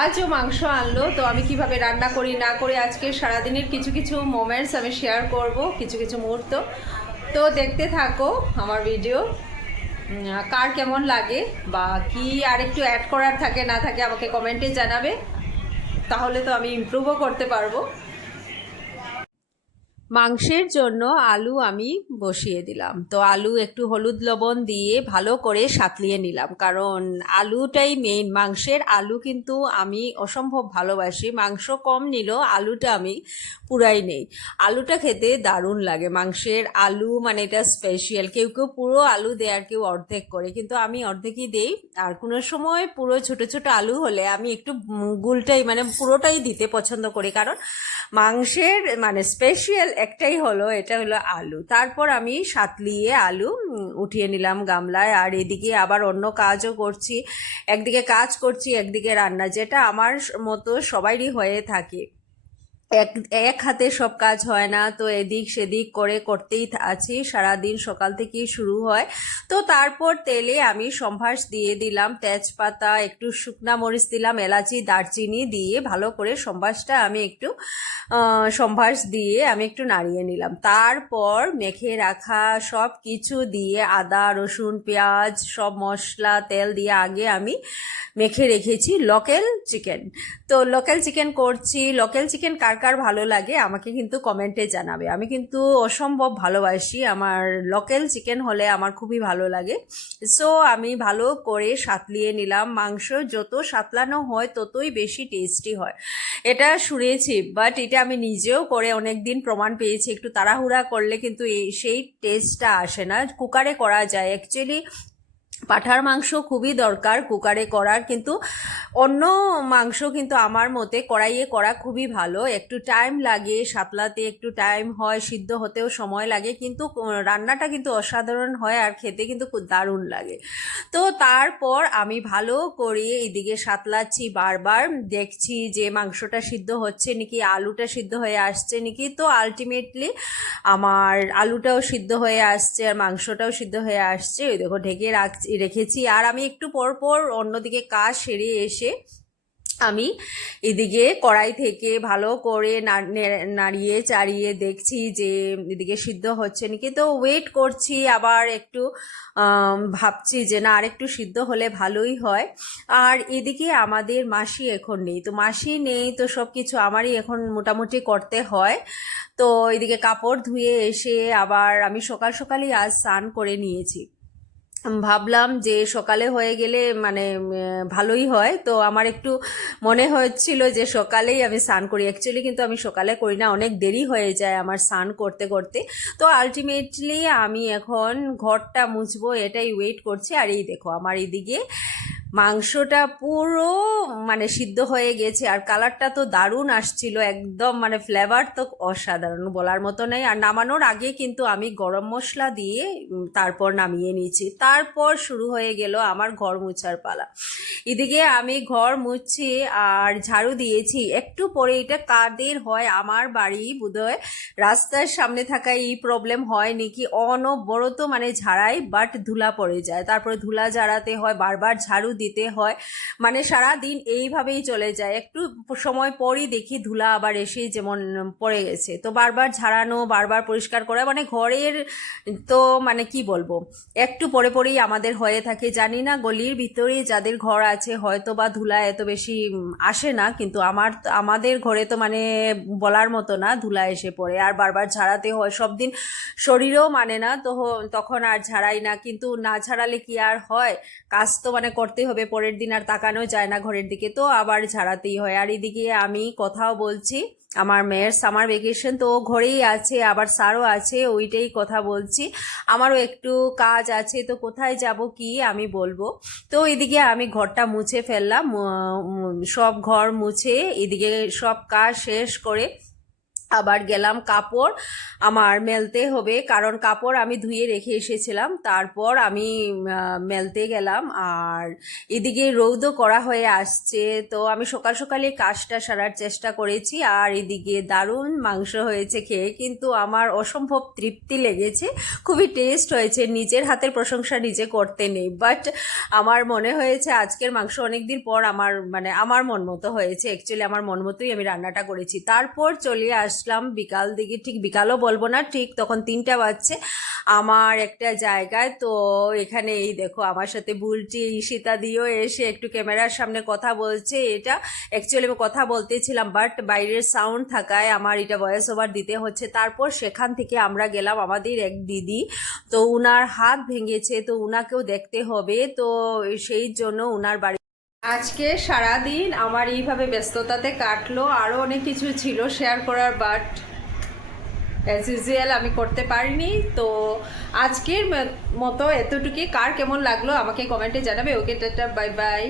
আজও মাংস আনলো, তো আমি কিভাবে রান্না করি না করি আজকে সারাদিনের কিছু কিছু মোমেন্টস আমি শেয়ার করব, কিছু কিছু মুহূর্ত। তো দেখতে থাকো আমার ভিডিও। কার কেমন লাগে বা কি আর একটু অ্যাড করার থাকে না থাকে আমাকে কমেন্টে জানাবে, তাহলে তো আমি ইমপ্রুভও করতে পারবো। মাংসের জন্য আলু আমি বসিয়ে দিলাম। তো আলু একটু হলুদ লবণ দিয়ে ভালো করে সাঁতলিয়ে নিলাম, কারণ আলুটাই মেইন। মাংসের আলু কিন্তু আমি অসম্ভব ভালোবাসি। মাংস কম নিলেও আলুটা আমি পুরাই নেই। আলুটা খেতে দারুণ লাগে। মাংসের আলু মানে এটা স্পেশাল। কেউ কেউ পুরো আলু দেয় আর কেউ অর্ধেক করে, কিন্তু আমি অর্ধেকই দেই। আর কোনো সময় পুরো ছোট ছোট আলু হলে আমি একটু গুলটাই মানে পুরোটাই দিতে পছন্দ করি, কারণ মাংসের মানে স্পেশাল একটাই হলো, এটা হলো আলু। তারপর আমি সাতলিয়ে আলু উঠিয়ে নিলাম গামলায়। আর এদিকে আবার অন্য কাজও করছি, একদিকে কাজ করছি একদিকে রান্না, যেটা আমার মতো সবারই হয়ে থাকে। এক এক হাতে সব কাজ হয় না, তো এদিক সেদিক করে করতেই আছি সারাদিন, সকাল থেকেই শুরু হয়। তো তারপর তেলে আমি সম্ভাস দিয়ে দিলাম, তেজপাতা, একটু শুকনা মরিচ দিলাম, এলাচি, দারচিনি দিয়ে ভালো করে সম্ভাসটা আমি একটু সম্ভাস দিয়ে আমি একটু নাড়িয়ে নিলাম। তারপর মেখে রাখা সব কিছু দিয়ে আদা রসুন পেঁয়াজ সব মশলা তেল দিয়ে আগে আমি মেখে রেখেছি লোকাল চিকেন। তো লোকাল চিকেন করছি। লোকাল চিকেন কার কার ভালো লাগে আমাকে কিন্তু কমেন্টে জানাবে। আমি কিন্তু অসম্ভব ভালোবাসি, আমার লোকাল চিকেন হলে আমার খুবই ভালো লাগে। সো আমি ভালো করে সাতলিয়ে নিলাম। মাংস যত সাতলানো হয় ততই বেশি টেস্টি হয়, এটা শুনেছি, বাট এটা আমি নিজেও করে অনেক দিন প্রমাণ পেয়েছি। একটু তাড়াহুড়া করলে কিন্তু সেই টেস্টটা আসে না। কুকারে করা যায় অ্যাকচুয়ালি। পাঁঠার মাংস খুবই দরকার কুকারে করার, কিন্তু অন্য মাংস কিন্তু আমার মতে কড়াইয়ে করা খুবই ভালো। একটু টাইম লাগে সাতলাতে, একটু টাইম হয়, সিদ্ধ হতেও সময় লাগে, কিন্তু রান্নাটা কিন্তু অসাধারণ হয় আর খেতে কিন্তু খুব দারুণ লাগে। তো তারপর আমি ভালো করে এদিকে সাতলাচ্ছি, বারবার দেখছি যে মাংসটা সিদ্ধ হচ্ছে নাকি, আলুটা সিদ্ধ হয়ে আসছে নাকি। তো আলটিমেটলি আমার আলুটাও সিদ্ধ হয়ে আসছে আর মাংসটাও সিদ্ধ হয়ে আসছে। ওই দেখো ঢেকে রেখেছি। আর আমি একটু পর পর অন্যদিকে কাজ সেরে এসে আমি এদিকে কড়াই থেকে ভালো করে নাড়িয়ে চাড়িয়ে দেখছি যে এদিকে সিদ্ধ হচ্ছে নাকি। তো ওয়েট করছি, আবার একটু ভাবছি যে না আরেকটু সিদ্ধ হলে ভালোই হয়। আর এদিকে আমাদের মাসি এখন নেই, তো মাসি নেই তো সব কিছু আমারই এখন মোটামুটি করতে হয়। তো এদিকে কাপড় ধুয়ে এসে আবার আমি সকাল সকালই আজ স্নান করে নিয়েছি। ভাবলাম যে সকালে হয়ে গেলে মানে ভালোই হয়। তো আমার একটু মনে হচ্ছিল যে সকালেই আমি স্নান করি, অ্যাকচুয়ালি কিন্তু আমি সকালে করি না, অনেক দেরি হয়ে যায় আমার স্নান করতে করতে। তো আলটিমেটলি আমি এখন ঘরটা মুছবো এটাই ওয়েট করছি। আর এই দেখো আমার এইদিকে মাংসটা পুরো মানে সিদ্ধ হয়ে গেছে, আর কালারটা তো দারুণ আসছিল একদম, মানে ফ্লেভার তো অসাধারণ, বলার মতো নেই। আর নামানোর আগে কিন্তু আমি গরম মশলা দিয়ে তারপর নামিয়ে নিয়েছি। তারপর শুরু হয়ে গেল আমার ঘর মুছার পালা। এদিকে আমি ঘর মুছছি আর ঝাড়ু দিয়েছি। একটু পরে, এটা কাদের হয়, আমার বাড়ি বোধহয় রাস্তার সামনে থাকা এই প্রবলেম হয় নাকি, অনবরত মানে ঝাড়াই বাট ধুলা পড়ে যায়, তারপরে ধুলা ঝাড়াতে হয়, বারবার ঝাড়ু দিতে হয়, মানে সারা দিন এইভাবেই চলে যায়। একটু সময় পরই দেখি ধুলা আবার এসে যেমন পড়ে গেছে, তো বারবার ঝাড়ানো বারবার পরিষ্কার করা, মানে ঘরের তো মানে কি বলবো, একটু পরে পরেই আমাদের হয়ে থাকে। জানি না গলির ভিতরে যাদের ঘর আছে হয়তো বা ধুলা এত বেশি আসে না, কিন্তু আমাদের ঘরে তো মানে বলার মতো না, ধুলা এসে পড়ে আর বারবার ঝাড়াতে হয়। সব দিন শরীরও মানে না, তো তখন আর ঝাড়াই না। কিন্তু না ঝাড়ালে কি আর হয়, কাজ তো মানে করতে হবে, পরের দিন আর তাকানো যায় না ঘরের দিকে, তো আবার ঝাড়াতেই হয়। আর এদিকে আমি কথাও বলছি, আমার মেয়ের সামার ভেকেশন, তো ঘরেই আছে, আবার স্যারও আছে, ওইটাই কথা বলছি। আমারও একটু কাজ আছে, তো কোথায় যাব কি আমি বলবো। তো এদিকে আমি ঘরটা মুছে ফেললাম, সব ঘর মুছে এদিকে সব কাজ শেষ করে আবার গেলাম কাপড় আমার মেলতে হবে, কারণ কাপড় আমি ধুয়ে রেখে এসেছিলাম, তারপর আমি মেলতে গেলাম। আর এদিকে রৌদও করা হয়ে আসছে, তো আমি সকাল সকালে কাজটা সারার চেষ্টা করেছি। আর এদিকে দারুণ মাংস হয়েছে, খেয়ে কিন্তু আমার অসম্ভব তৃপ্তি লেগেছে, খুবই টেস্ট হয়েছে। নিজের হাতের প্রশংসা নিজে করতে নেই, বাট আমার মনে হয়েছে আজকের মাংস অনেকদিন পর আমার মন মতো হয়েছে। অ্যাকচুয়ালি আমার মন মতোই আমি রান্নাটা করেছি। তারপর চলে আসলাম বিকাল দিকে, ঠিক বিকালও বলবো না, ঠিক তখন 3টা বাজছে, আমার একটা জায়গায়। তো এখানে এই দেখো আমার সাথে বুলটি ঈশিতা দিয়েও এসে একটু ক্যামেরার সামনে কথা বলছে। এটা অ্যাকচুয়ালি আমি কথা বলতেছিলাম, বাট বাইরের সাউন্ড থাকায় আমার এটা ভয়েস ওভার দিতে হচ্ছে। তারপর সেখান থেকে আমরা গেলাম আমাদের এক দিদি, তো উনার হাত ভেঙেছে, তো উনাকেও দেখতে হবে, তো সেই জন্য উনার বাড়ি। আজকে সারাদিন আমার এইভাবে ব্যস্ততাতে কাটলো, আরও অনেক কিছু ছিল শেয়ার করার, বাট অ্যাজ ইউজুয়াল আমি করতে পারিনি। তো আজকের মতো এতটুকুই। কার কেমন লাগলো আমাকে কমেন্টে জানাবে। ওকে, টাটা, বাই বাই।